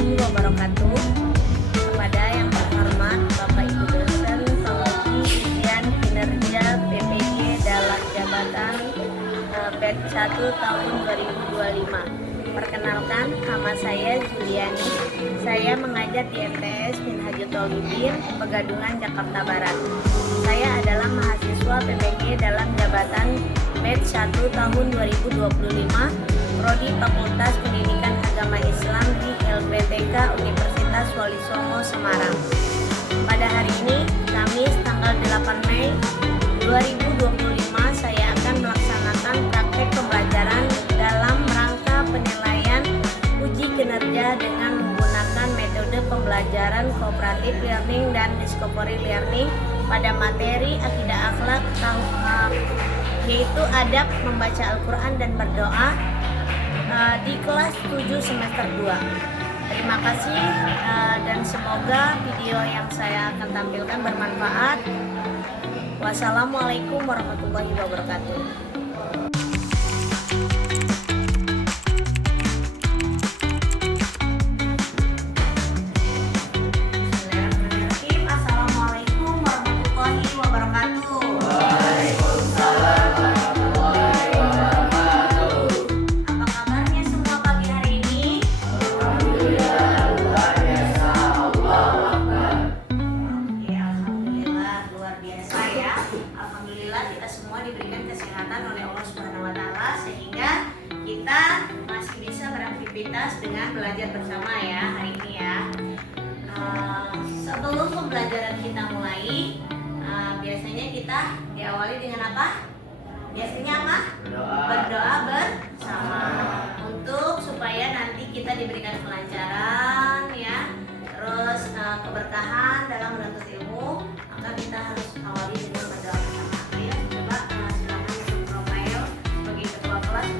warahmatullahi wabarakatuh. Kepada yang terhormat Bapak Ibu dosen penguji ujian kinerja PPG dalam jabatan batch 1 tahun 2025. Perkenalkan, nama saya Juliani. Saya mengajar di MTS Minhajul Tholibin, Pegadungan, Jakarta Barat. Saya adalah mahasiswa PPG dalam jabatan batch 1 tahun 2025, Prodi Fakultas Pendidikan Agama Islam di LPTK Universitas Wali Songo, Semarang. Pada hari ini, Kamis tanggal 8 Mei 2025, saya akan melaksanakan praktek pembelajaran dalam rangka penilaian uji kinerja dengan menggunakan metode pembelajaran cooperative learning dan discovery learning pada materi akidah akhlak yaitu adab, membaca Al-Quran dan berdoa di kelas 7 semester 2. Terima kasih dan semoga video yang saya akan tampilkan bermanfaat. Wassalamualaikum warahmatullahi wabarakatuh. Bismillahirrahmanirrahim. Assalamualaikum warahmatullahi wabarakatuh. Waalaikumsalam warahmatullahi wabarakatuh. Apa kabarnya semua pagi hari ini? Alhamdulillah, luar biasa. Allahu Akbar. Oke, alhamdulillah luar biasa ya. Alhamdulillah kita semua diberikan kesehatan oleh Allah Subhanahu wa taala sehingga kita masih bisa beraktivitas dengan belajar bersama ya hari ini ya. Sebelum pembelajaran kita mulai, biasanya kita diawali dengan apa? Biasanya apa? Berdoa bersama untuk supaya nanti kita diberikan kelancaran ya, terus keberkahan dalam menuntut ilmu, maka kita harus awali dengan berdoa bersama. Ayo coba silakan untuk Romael sebagai ketua kelas.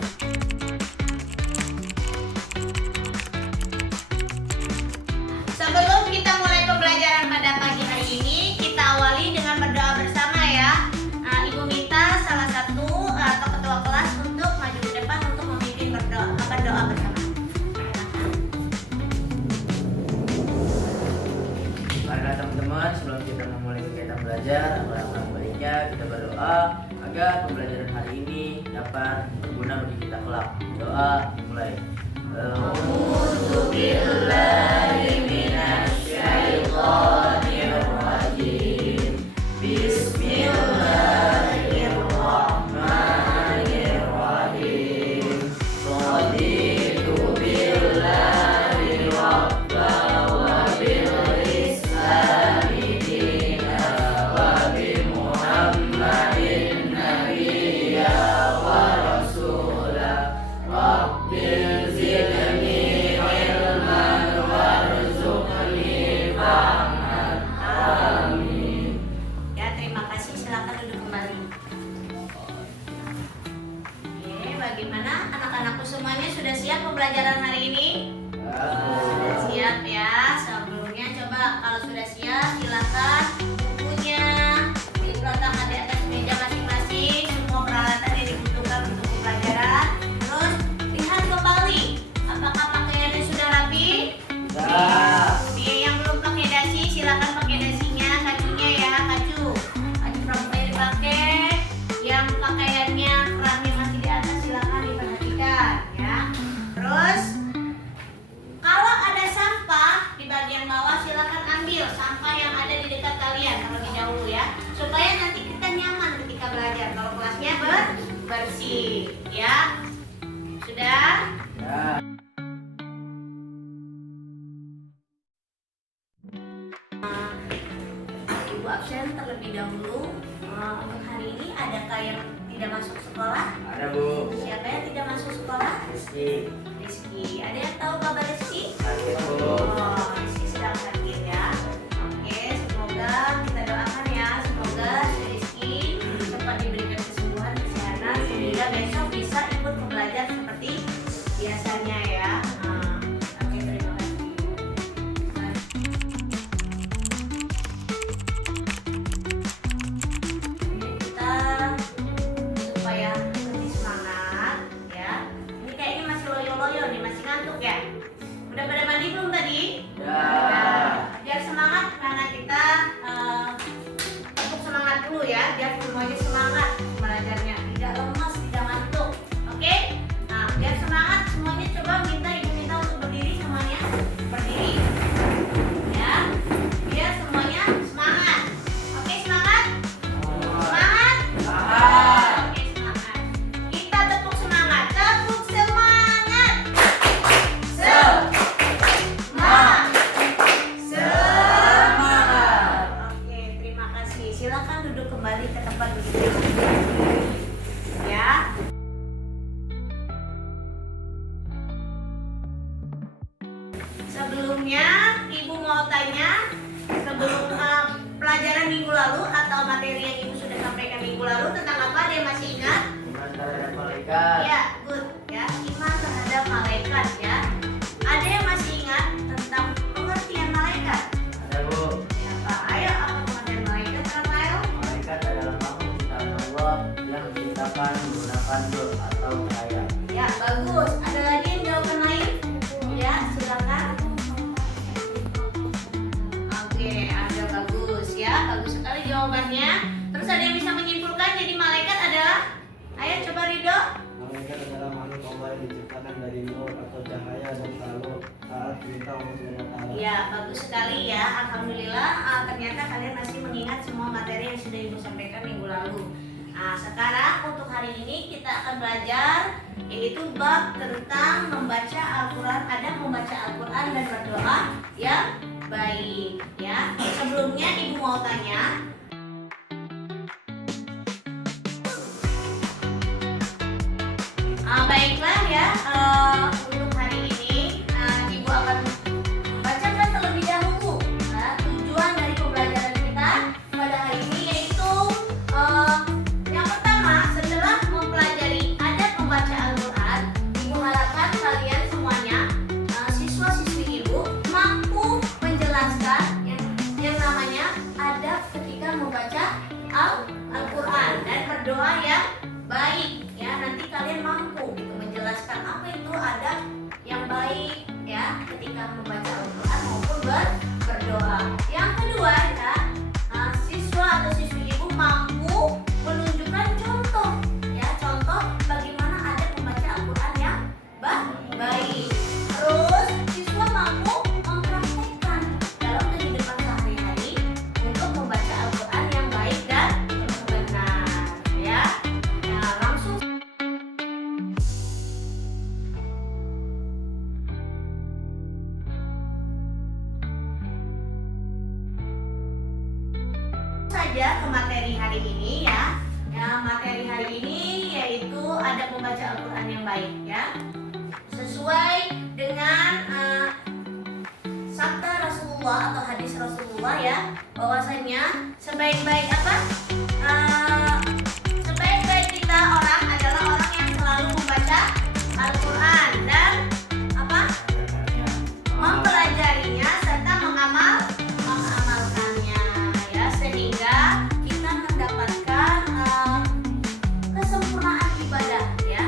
Sebelum kita mulai pembelajaran pada pagi hari ini, kita awali dengan berdoa bersama ya. Ibu minta salah satu atau ketua kelas untuk maju ke depan untuk memimpin berdoa bersama. Marilah teman-teman, sebelum kita memulai kegiatan belajar, alangkah baiknya kita berdoa agar pembelajaran hari ini dapat berguna bagi kita kelak. Doa mulai. A'udzubillahi minasyaitonirrajim. Bismillahirrahmanirrahim. Shadiqu billahi rabba wa bil islami dina wa bi Muhammadin nabiyya wa rasula. Rabbil zidni ilman warzuqni fahman. Amin. Ya, terima kasih. Silakan duduk kembali. Oke, bagaimana anak-anakku semuanya sudah siap pembelajaran hari ini? Sudah siap ya. Sebelumnya coba kalau sudah siap silakan bukunya diletakkan di atas meja masing-masing, semua peralatan yang dibutuhkan untuk pembelajaran. Terus lihat kembali apakah pakaiannya sudah rapi? Nih yang belum pakai dasi silakan pakai dasinya, kacunya ya, kacu pramuka dipakai. Yang pakaiannya kerahnya masih di atas silakan diperhatikan ya. Terus kalau ada sampah di bagian bawah silakan ambil sampah yang ada di dekat kalian terlebih dahulu ya, supaya nanti kita nyaman ketika belajar kalau kelasnya bersih ya. Sudah? Ibu absen terlebih dahulu. Untuk hari ini adakah yang tidak masuk sekolah? Ada Bu. Siapa yang tidak masuk sekolah? Rizky. Rizky. Ada yang tahu kabar Rizky? Sakit Bu. Oh, Rizky sedang sakit ya. Oke, semoga kita doakan ya, semoga si Rizky cepat diberikan kesembuhan, kesehatan sehingga besok bisa ikut belajar seperti biasanya ya. Oke, terima kasih. Kita supaya lebih semangat ya. Ini kayaknya masih loyo-loyo nih, masih ngantuk ya. Udah pada mandi belum tadi? Sebelumnya Ibu mau tanya, sebelum pelajaran minggu lalu atau materi yang Ibu sudah sampaikan minggu lalu tentang apa? Ada yang masih ingat? Iman terhadap malaikat. Ya, good ya. Iman terhadap malaikat ya. Ada yang masih ingat tentang pengertian malaikat? Ada Bu. Ya, Pak. Ayo, apa pengertian malaikat, Rafael? Malaikat adalah makhluk ciptaan Allah yang diciptakan menggunakan nur atau cahaya. Ya, bagus. Ada lagi yang jawaban lain? Ya, silakan. Oke, ada bagus ya. Bagus sekali jawabannya. Terus ada yang bisa menyimpulkan jadi malaikat adalah? Ayo coba Ridho. Malaikat adalah makhluk Allah yang diciptakan dari nur atau cahaya dan selalu taat perintah Allah Subhanahu wa Ta'ala. Ya, bagus sekali ya. Alhamdulillah, ternyata kalian masih mengingat semua materi yang sudah Ibu sampaikan minggu lalu. Nah, sekarang untuk hari ini kita akan belajar yaitu bab tentang membaca Al-Quran. Ada membaca Al-Quran dan berdoa yang baik ya. Sebelumnya Ibu mau tanya, baiklah ya, untuk hari ini Ibu akan bacakan terlebih dahulu tujuan dari pembelajaran kita pada hari ini, yaitu yang pertama, setelah mempelajari adab membaca Al-Quran, Ibu harapkan kalian semuanya, siswa-siswi Ibu, mampu menjelaskan yang namanya adab ketika membaca Al-Quran dan berdoa yang baik ya. Nanti kalian mampu gitu menjelaskan apa itu adab yang baik ya ketika membaca Al-Quran maupun berdoa. Yang kedua ya, siswa atau siswi Ibu mampu menunjukkan contoh ya, contoh bagaimana adab membaca Al-Quran yang baik. Terus siswa mampu mempraktekkan dalam kehidupan sehari-hari untuk membaca Al-Quran yang baik dan benar ya. Nah, langsung saja ke materi hari ini ya. Ya, materi hari ini yaitu adab membaca Al-Quran yang baik ya. Sesuai dengan sabda Rasulullah atau hadis Rasulullah ya, bahwasanya sebaik-baik apa? Sebaik-baik kita orang adalah orang yang selalu membaca Al-Quran dan apa? Mempelajarinya serta mengamalkannya ya, sehingga kita mendapatkan kesempurnaan ibadah ya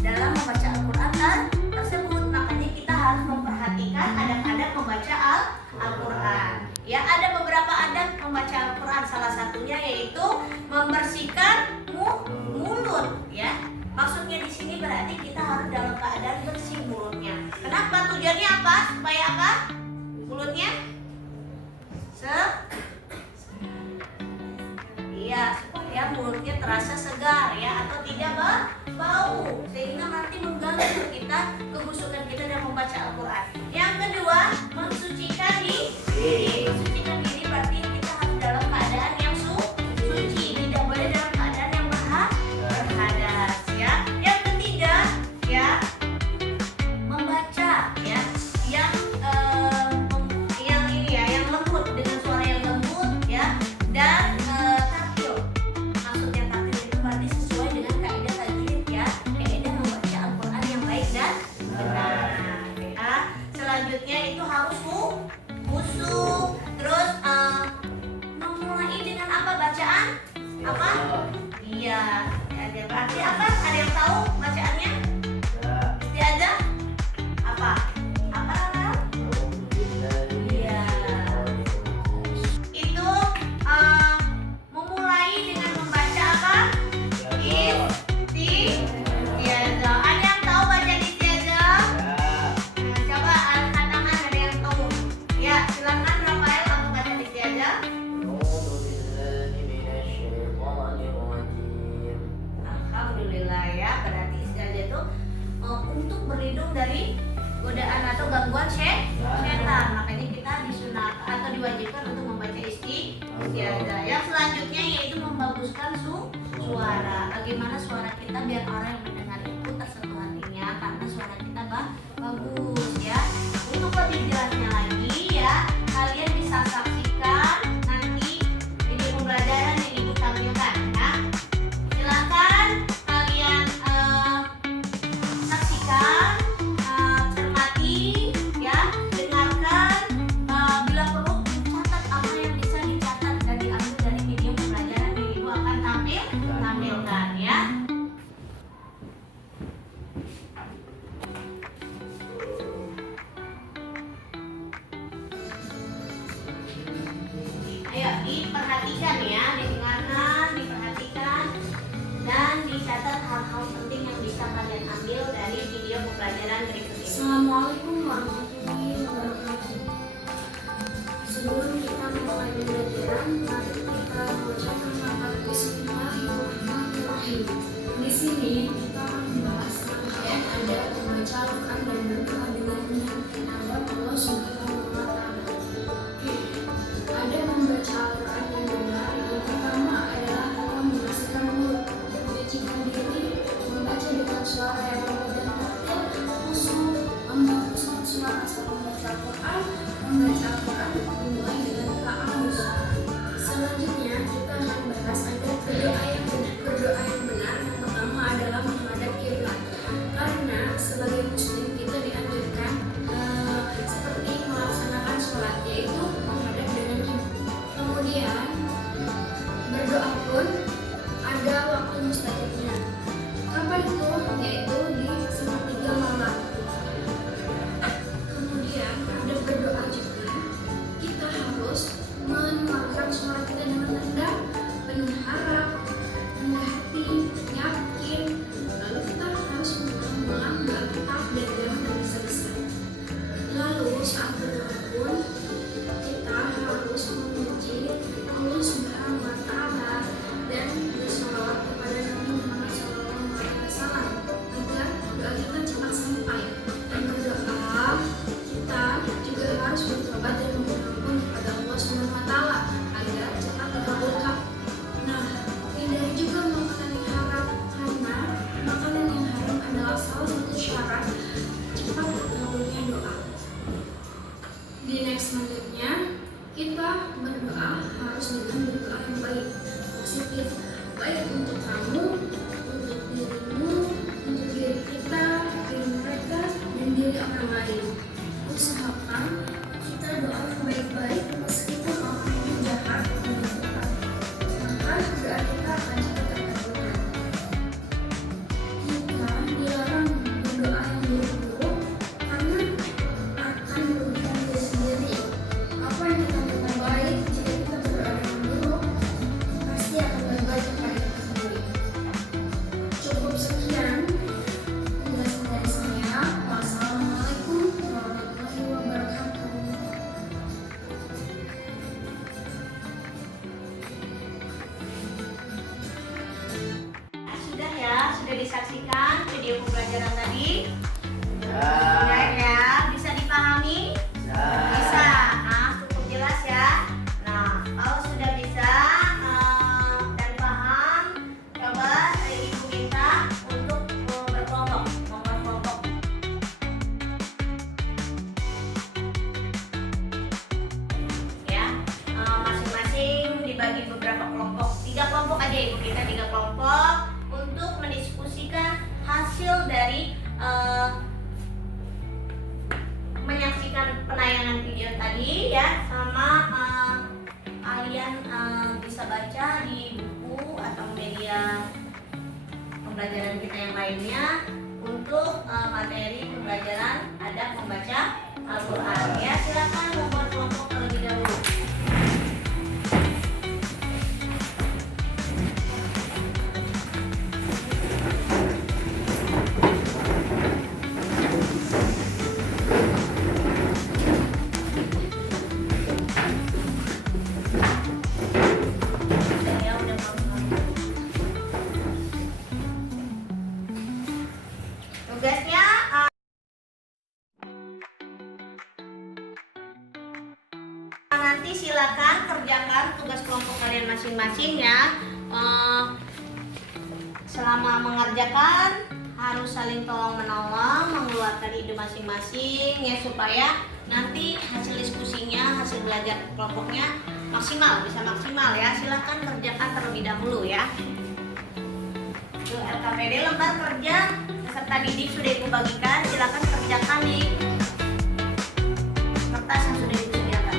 dalam membaca Al-Quran tersebut. Makanya kita harus memperhatikan adab-adab membaca Al-Quran ya. Ada beberapa adab membaca Al-Quran, salah satunya yaitu membersihkan mulut ya. Maksudnya di sini berarti kita harus dalam keadaan bersih mulutnya. Kenapa? Tujuannya apa? Supaya apa? Mulutnya iya, supaya mulutnya terasa segar ya, atau tidak bau, sehingga nanti mengganggu kita, kebusukan kita dalam membaca Al-Quran. Yang kedua, mensucikan diri. Mensucikan diri berarti kita harus dalam keadaan yang suci, tidak boleh dalam keadaan yang berhadas ya. Yang ketiga ya, membaca ya yang ini ya, yang lembut, dengan suara yang lembut ya, dan tartil. Maksudnya tartil itu berarti sesuai dengan kaidah tajwid ya, kaidah membaca Al-Quran yang baik dan benar ya. Selanjutnya itu harus khusyuk. Terus memulai dengan apa bacaan? Apa? Iya, ada berarti apa? Ada yang tahu bacaannya? Istiazah apa? Apa Rara? Iya. Itu memulai dengan membaca apa? Istiazah. Ada yang tahu baca istiazah? Coba angkat tangan, ada yang tahu? Ya, silakan Rafael, aku baca istiazah. Alhamdulillah ya, berarti istiazah itu untuk berlindung dari godaan atau gangguan setan. Makanya kita disunat atau diwajibkan untuk membaca istiazah. Yang selanjutnya yaitu membaguskan suara. Bagaimana suara kita biar orang yang mendengar itu tersentuh hatinya karena suara kita bagus ya. Untuk lebih diperhatikan ya, didengarkan, diperhatikan, dan dicatat hal-hal penting yang bisa kalian ambil dari video pembelajaran berikut ini. Assalamualaikum warahmatullahi wabarakatuh. Sebelum kita mulai pembelajaran, mari kita mengucapkan selamat Bismillahirrahmanirrahim. Di sini kita akan membahas rangkaian ada membaca Al-Quran dan berdoa dengan menyanyikan nama Allah Subhanahu wa Ta'ala. Ada membaca Al-Quran yang benar. Yang pertama adalah dalam membersihkan mulut, menyucikan diri, membaca dengan suara yang lembut dan tertil, khusyuk, membaca suara saat membaca Al-Quran, dimulai dengan ta'awuz. Selanjutnya kita akan bahas ada berdoa yang benar. Berdoa yang benar yang pertama adalah menghadap kiblat. Karena sebagai muslim kita dianjurkan seperti melaksanakan sholat, yaitu menghadap dengan kiblat. Kemudian berdoa pun ada waktu mustajabnya. Kapan itu? Yaitu di sepertiga malam. Kemudian ada berdoa juga. Kita harus menuangkan suara kita dengan rendah, penuh harap, rendah hati, yakin. Lalu kita harus mengulang doa kita dan jangan tergesa-gesa. Lalu saat berdoa pun kita harus memuji Allah Subhanahu wa Ta'ala dan bersolawat kepada Nabi Muhammad SAW agar doa kita cepat sampai. Dan berdoa kita juga harus bertobat dan memohon kepada Allah Subhanahu wa Ta'ala agar cepat dikabulkan. Nah, hindari juga makanan yang haram karena makanan yang haram adalah salah satu syarat cepat terkabulnya doa. Di next selanjutnya kita berdoa harus dengan berdoa yang baik, positif, baik untuk kamu, untuk dirimu, untuk diri kita, diri mereka, dan diri orang lain. Usahakan kita doa yang baik-baik meskipun orang yang jahat dengan kita, maka doa kita akan cepat terkabulkan. Kita dilarang berdoa yang buruk-buruk karena akan merugikan diri sendiri. Apa yang kita lakukan baik, jika kita berdoa dengan buruk, pasti akan berbalik kepada kita sendiri. Cukup sekian penjelasan dari saya. Wassalamualaikum warahmatullahi wabarakatuh. Sudah ya, sudah disaksikan video pembelajaran tadi? Ya. Sudah ya, bisa dipahami? Bisa, nah cukup jelas ya. Nah, kalau sudah bisa dan paham, coba ibu minta untuk berkelompok, membuat kelompok. Ya, masing-masing dibagi beberapa kelompok. 3 kelompok aja ibu kita, 3 kelompok untuk mendiskusikan hasil dari menyaksikan penayangan video tadi ya, sama kalian bisa baca di buku atau media pembelajaran kita yang lainnya untuk materi pembelajaran adab membaca Al-Quran ya. Silakan membuat kelompok terlebih dahulu. Ya, udah mau. Tugasnya nanti silakan kerjakan tugas kelompok kalian masing-masing ya. Selama mengerjakan harus saling tolong menolong, mengeluarkan ide masing-masing ya, supaya nanti hasil diskusinya, hasil belajar kelompoknya maksimal, bisa maksimal ya. Silakan kerjakan terlebih dahulu ya. LKPD lembar kerja peserta didik sudah ibu bagikan, silakan kerjakan di kertas yang sudah disediakan.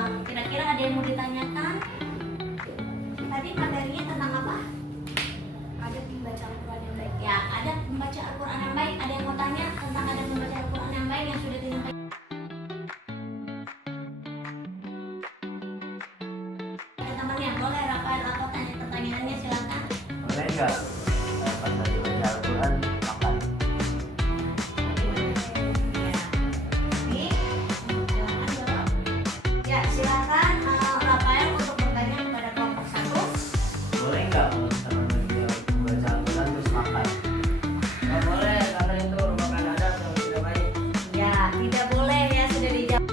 Kira-kira ada yang mau ditanyakan? Tadi materinya tentang apa? Ada membaca Al-Quran yang baik. Ya, ada membaca Al-Quran yang baik. Ada yang mau tanya tentang ada membaca Al-Quran yang baik yang sudah disampaikan? Temannya boleh Rafael atau tanya pertanyaannya, silakan. Boleh nggak? Pas lagi baca Al-Quran makan. Ya, silakan Rafael untuk bertanya kepada kelompok 1. Boleh nggak kalau misalkan lagi baca Al-Quran terus makan? Nggak boleh, karena itu merupakan adab yang tidak baik. Ya, tidak boleh ya, sudah dijawab.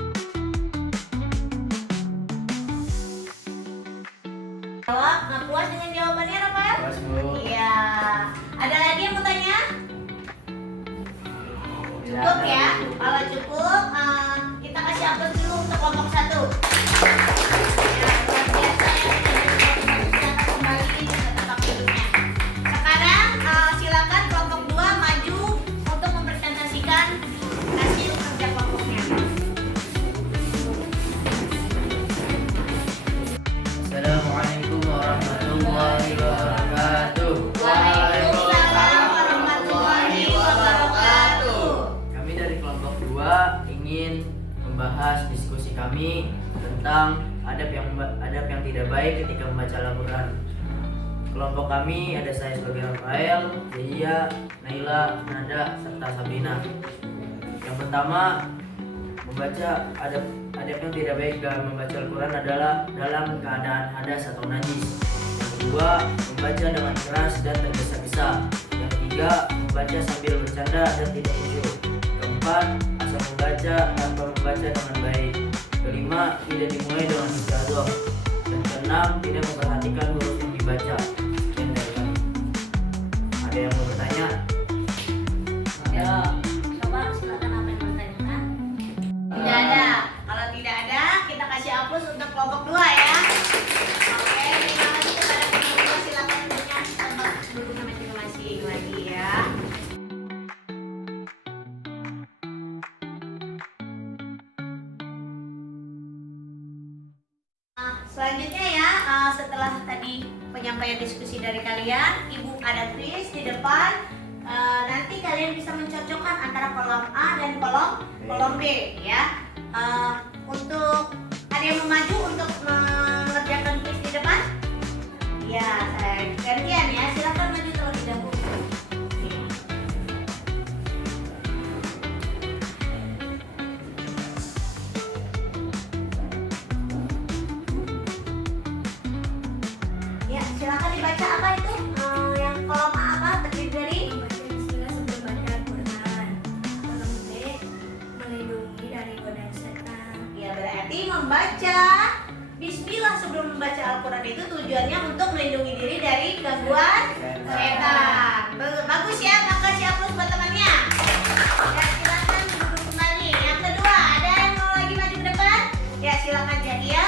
Nggak puas dengan jawabannya Rafael? Terus Bu. Iya. Ada lagi yang mau tanya? Tidak Cukup ada, ya. Bu. Kalau cukup, kita kasih aplaus dulu untuk kelompok 1. Ya, luar biasa ya, kita kembali ke tempat duduknya. Sekarang silakan kelompok 2 maju untuk mempresentasikan hasil kerja kelompoknya. Assalamualaikum warahmatullahi wabarakatuh. Waalaikumsalam warahmatullahi wabarakatuh. Kami dari kelompok 2 ingin membahas diskusi kami tentang adab yang tidak baik ketika membaca Al-Quran. Kelompok kami ada saya sebagai Rafael, Zahia, Naila, Nada, serta Sabrina. Yang pertama, membaca adab yang tidak baik dalam membaca Al-Quran adalah dalam keadaan hadas atau najis. Yang kedua, membaca dengan keras dan tergesa-gesa. Yang ketiga, membaca sambil bercanda dan tidak khusyuk. Keempat, asal membaca tanpa membaca dengan baik. Kelima, tidak dimulai dengan istiadah. Dan keenam, tidak memperhatikan huruf yang dibaca. Sekian dari kami. Ada yang mau bertanya? Ya, coba silakan apa yang mau ditanyakan? Tidak ada. Kalau tidak ada, kita kasih aplaus untuk kelompok 2 ya. Oke, terima kasih kepada kelompok 2. Silakan duduknya tempat duduknya masing-masing lagi ya. Selanjutnya ya, setelah tadi penyampaian diskusi dari kalian, Ibu ada Kris di depan. Nanti kalian bisa mencocokkan antara kolom A dan kolom B ya. Untuk ada yang mau maju untuk mengerjakan kuis di depan? Ya, saya gantian ya. Silakan maju terlebih dahulu. Oke. Ya, silakan dibaca apa itu? Yang kolom A apa? Terdiri dari Membaca bismillah sebelum baca Al-Quran. Kolom B, melindungi dari godaan setan. ya berarti membaca Bismillah sebelum membaca Al-Quran itu tujuannya untuk melindungi diri dari gangguan setan. Bagus ya, maka siapa buat temannya. Ya silakan duduk kembali. Yang kedua, ada yang mau lagi maju ke depan? Ya silakan Jahia.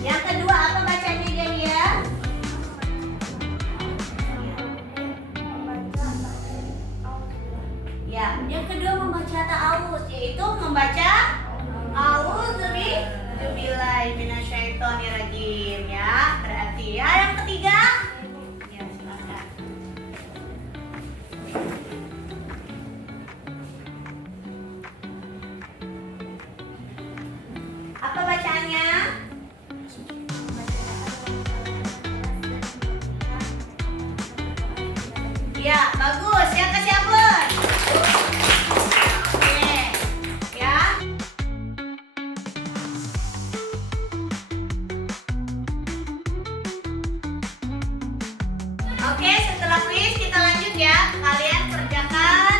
Yang kedua apa bacanya Jahia? Ya, yang kedua membaca ta'awuz, yaitu membaca A'udzubillahi minasyaitonirrajim ya. Berarti ya yang ketiga. Ya, silakan. Apa bacaannya? Ya, bagus. Yang kasih aplaus. Oke. Ya. Oke, setelah kuis kita lanjut ya. Kalian kerjakan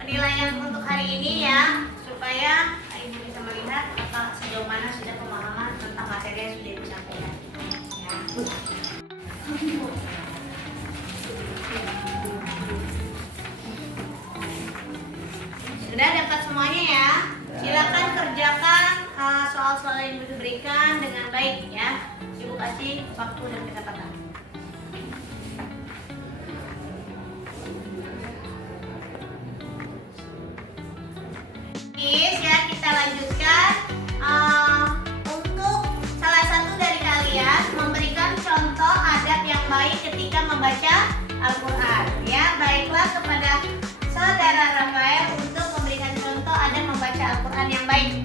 penilaian untuk hari ini ya, supaya Ibu bisa melihat apa sejauh mana sudah pemahaman tentang materi yang sudah Ibu sampaikan. Ya. Sudah dapat semuanya ya. Silakan kerjakan soal-soal yang diberikan dengan baik ya. Ibu kasih waktu dan kesempatan. ketika membaca Al-Quran. Ya, baiklah kepada saudara Rafael untuk memberikan contoh ada membaca Al-Quran yang baik.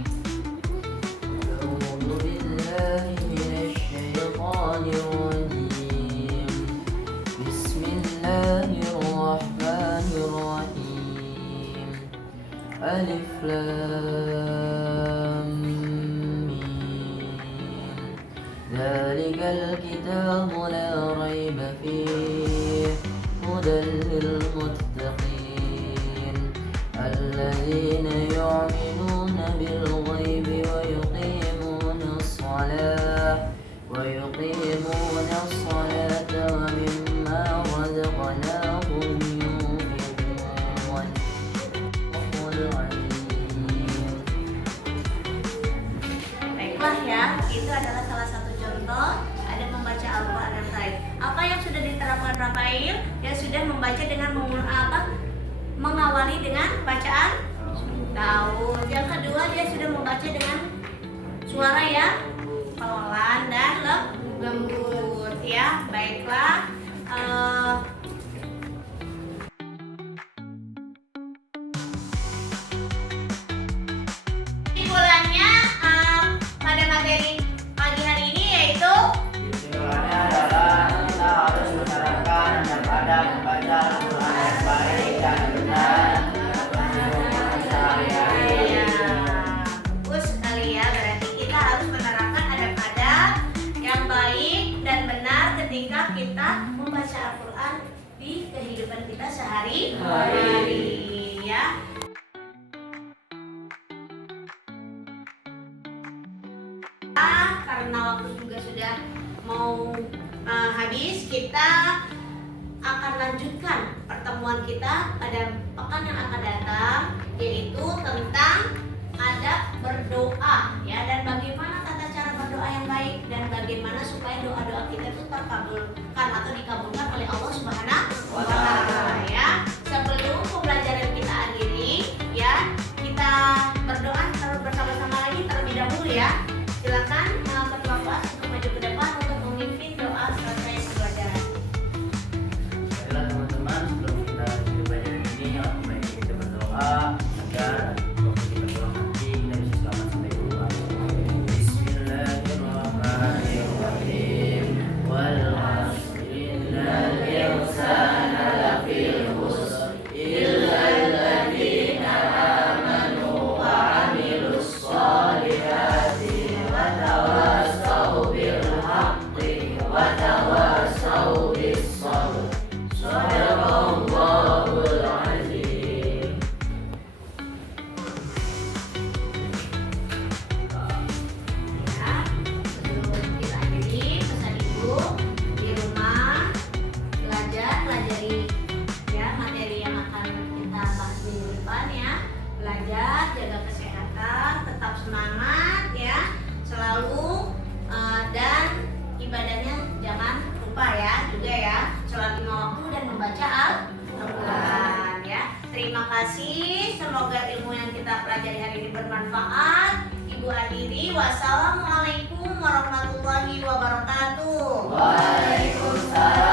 أعوذ بالله من الشيطان الرجيم بسم الله الرحمن الرحيم ألف لام ميم ذلك الكتاب لا ريب فيه هدى للمتقين الذين يؤمنون بالغيب ويقيمون الصلاة ومما رزقناهم ينفقون وهو العليم. Baiklah ya, itu adalah salah satu contoh ada membaca Al-Quran yang baik. Apa yang sudah diterapkan Rafael? Dia sudah membaca dengan mengawali dengan bacaan tahun. Yang kedua dia sudah membaca dengan suara yang pelan dan lembut ya. Baiklah. Kesimpulannya pada materi pagi hari ini yaitu Kesimpulannya adalah kita harus menerapkan dan pada membaca Al-Quran yang baik dan benar sehari-hari. ya, bagus sekali ya. Berarti kita harus menerapkan adab-adab yang baik dan benar ketika kita membaca Al-Quran di kehidupan kita sehari-hari ya. Karena waktu juga sudah mau habis, kita akan lanjutkan pertemuan kita pada pekan yang akan datang, yaitu tentang adab berdoa ya, dan bagaimana tata cara berdoa yang baik dan bagaimana supaya doa-doa kita itu terkabulkan atau dikabulkan oleh Allah Subhanahu wa Ta'ala ya. Sebelum pembelajaran kita akhiri ya, kita berdoa bersama-sama lagi terlebih dahulu ya. Silakan ketua kelas untuk maju ke depan untuk memimpin doa selesai pembelajaran. Baiklah teman-teman, sebelum kita lanjut pelajaran ini, alangkah baiknya kita berdoa agar waktu kita pulang nanti kita bisa selamat sampai ke rumah. Bismillahirrahmanirrahim. Wal 'asri innal insana lafil khusr illa alladziina aamanu wa 'amilus shalihati wa tawassaw bil haqqi wa tawassaw bis sabr. Shadaqallahul azim. Ya, sebelum kita akhiri, pesan ibu di rumah pelajari ya materi yang akan kita bahas minggu depan ya. Belajar, jaga kesehatan, tetap semangat ya, selalu dan ibadahnya jangan lupa ya juga ya, sholat 5 waktu dan membaca Al-Quran ya. Terima kasih, semoga ilmu yang kita pelajari hari ini bermanfaat. Ibu akhiri, wassalamualaikum warahmatullahi wabarakatuh. Waalaikumsalam